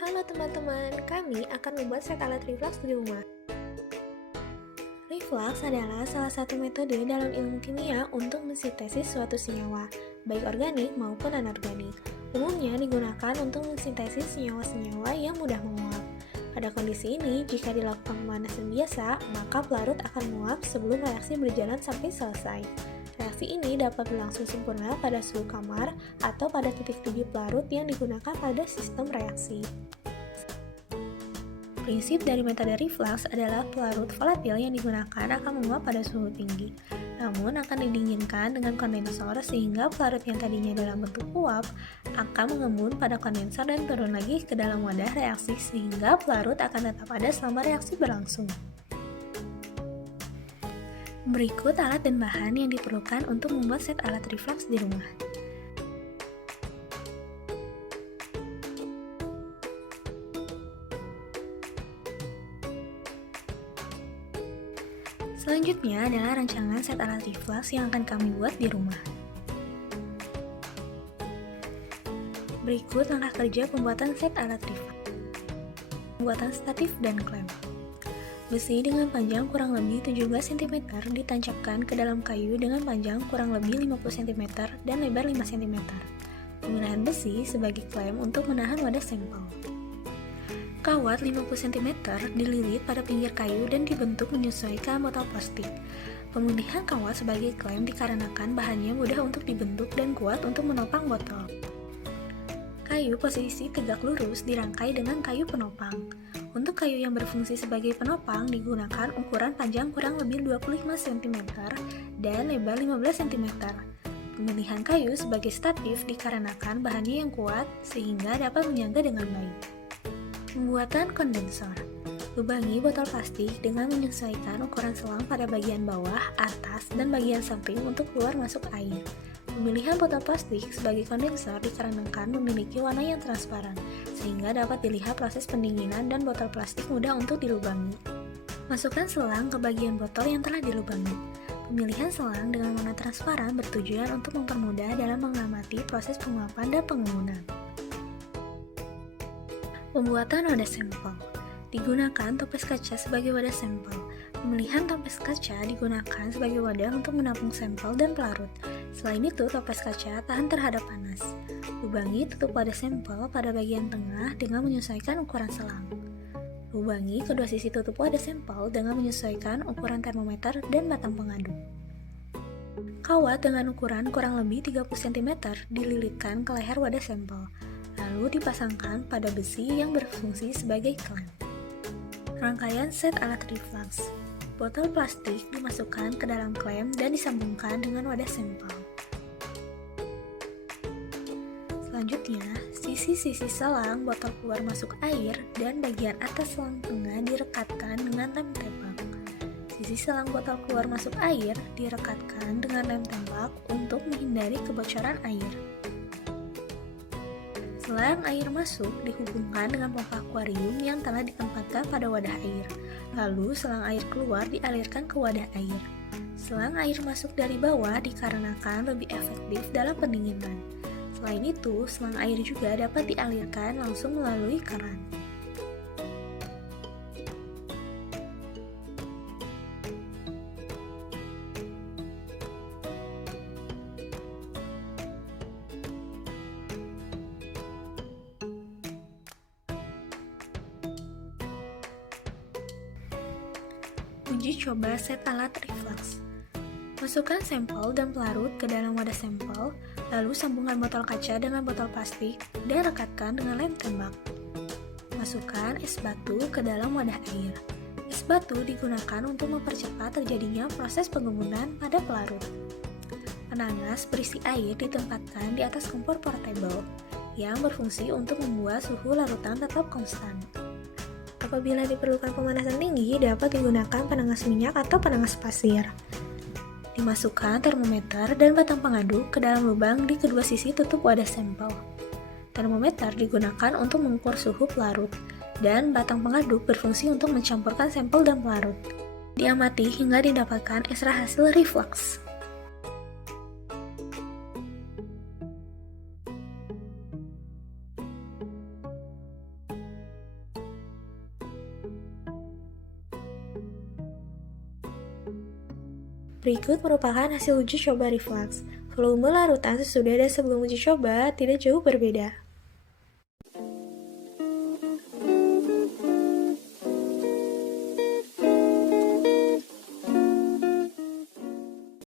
Halo teman-teman, kami akan membuat set alat reflux di rumah. Reflux adalah salah satu metode dalam ilmu kimia untuk mensintesis suatu senyawa, baik organik maupun anorganik. Umumnya digunakan untuk mensintesis senyawa-senyawa yang mudah menguap. Pada kondisi ini, jika dilakukan pemanasan biasa, maka pelarut akan menguap sebelum reaksi berjalan sampai selesai. Reaksi ini dapat berlangsung sempurna pada suhu kamar atau pada titik tujuh pelarut yang digunakan pada sistem reaksi. Prinsip dari metode reflux adalah pelarut volatil yang digunakan akan menguap pada suhu tinggi, namun akan didinginkan dengan kondensor sehingga pelarut yang tadinya dalam bentuk uap akan mengembun pada kondensor dan turun lagi ke dalam wadah reaksi sehingga pelarut akan tetap ada selama reaksi berlangsung. Berikut alat dan bahan yang diperlukan untuk membuat set alat reflux di rumah. Selanjutnya adalah rancangan set alat reflux yang akan kami buat di rumah. Berikut langkah kerja pembuatan set alat reflux. Pembuatan statif dan klem. Besi dengan panjang kurang lebih 17 cm ditancapkan ke dalam kayu dengan panjang kurang lebih 50 cm dan lebar 5 cm. Penggunaan besi sebagai klem untuk menahan wadah sampel. Kawat 50 cm dililit pada pinggir kayu dan dibentuk menyesuaikan botol plastik. Pemilihan kawat sebagai klem dikarenakan bahannya mudah untuk dibentuk dan kuat untuk menopang botol. Kayu posisi tegak lurus dirangkai dengan kayu penopang. Untuk kayu yang berfungsi sebagai penopang digunakan ukuran panjang kurang lebih 25 cm dan lebar 15 cm. Pemilihan kayu sebagai statif dikarenakan bahannya yang kuat sehingga dapat menyangga dengan baik. Pembuatan kondensor. Lubangi botol plastik dengan menyesuaikan ukuran selang pada bagian bawah, atas, dan bagian samping untuk keluar masuk air. Pemilihan botol plastik sebagai kondensor dikarenakan memiliki warna yang transparan, sehingga dapat dilihat proses pendinginan dan botol plastik mudah untuk dilubangi. Masukkan selang ke bagian botol yang telah dilubangi. Pemilihan selang dengan warna transparan bertujuan untuk mempermudah dalam mengamati proses penguapan dan pengembunan. Pembuatan wadah sampel. Digunakan toples kaca sebagai wadah sampel. Pemilihan toples kaca digunakan sebagai wadah untuk menampung sampel dan pelarut. Selain itu, toples kaca tahan terhadap panas. Lubangi tutup wadah sampel pada bagian tengah dengan menyesuaikan ukuran selang. Lubangi kedua sisi tutup wadah sampel dengan menyesuaikan ukuran termometer dan batang pengaduk. Kawat dengan ukuran kurang lebih 30 cm dililitkan ke leher wadah sampel, lalu dipasangkan pada besi yang berfungsi sebagai klem. Rangkaian set alat reflux. Botol plastik dimasukkan ke dalam klem dan disambungkan dengan wadah sampel. Selanjutnya, sisi-sisi selang botol keluar masuk air dan bagian atas selang tengah direkatkan dengan lem tembak. Sisi selang botol keluar masuk air direkatkan dengan lem tembak untuk menghindari kebocoran air. Selang air masuk dihubungkan dengan pompa akuarium yang telah ditempatkan pada wadah air. Lalu selang air keluar dialirkan ke wadah air. Selang air masuk dari bawah dikarenakan lebih efektif dalam pendinginan. Selain itu, selang air juga dapat dialirkan langsung melalui keran. Uji coba set alat reflux. Masukkan sampel dan pelarut ke dalam wadah sampel, lalu sambungkan botol kaca dengan botol plastik dan rekatkan dengan lem tembak. Masukkan es batu ke dalam wadah air. Es batu digunakan untuk mempercepat terjadinya proses pengembunan pada pelarut. Penanas berisi air ditempatkan di atas kompor portable yang berfungsi untuk membuat suhu larutan tetap konstan. Apabila diperlukan pemanasan tinggi, dapat digunakan penangas minyak atau penangas pasir. Dimasukkan termometer dan batang pengaduk ke dalam lubang di kedua sisi tutup wadah sampel. Termometer digunakan untuk mengukur suhu pelarut, dan batang pengaduk berfungsi untuk mencampurkan sampel dan pelarut. Diamati hingga didapatkan ekstra hasil reflux. Berikut merupakan hasil uji coba reflux. Volume larutan sesudah dan sebelum uji coba tidak jauh berbeda.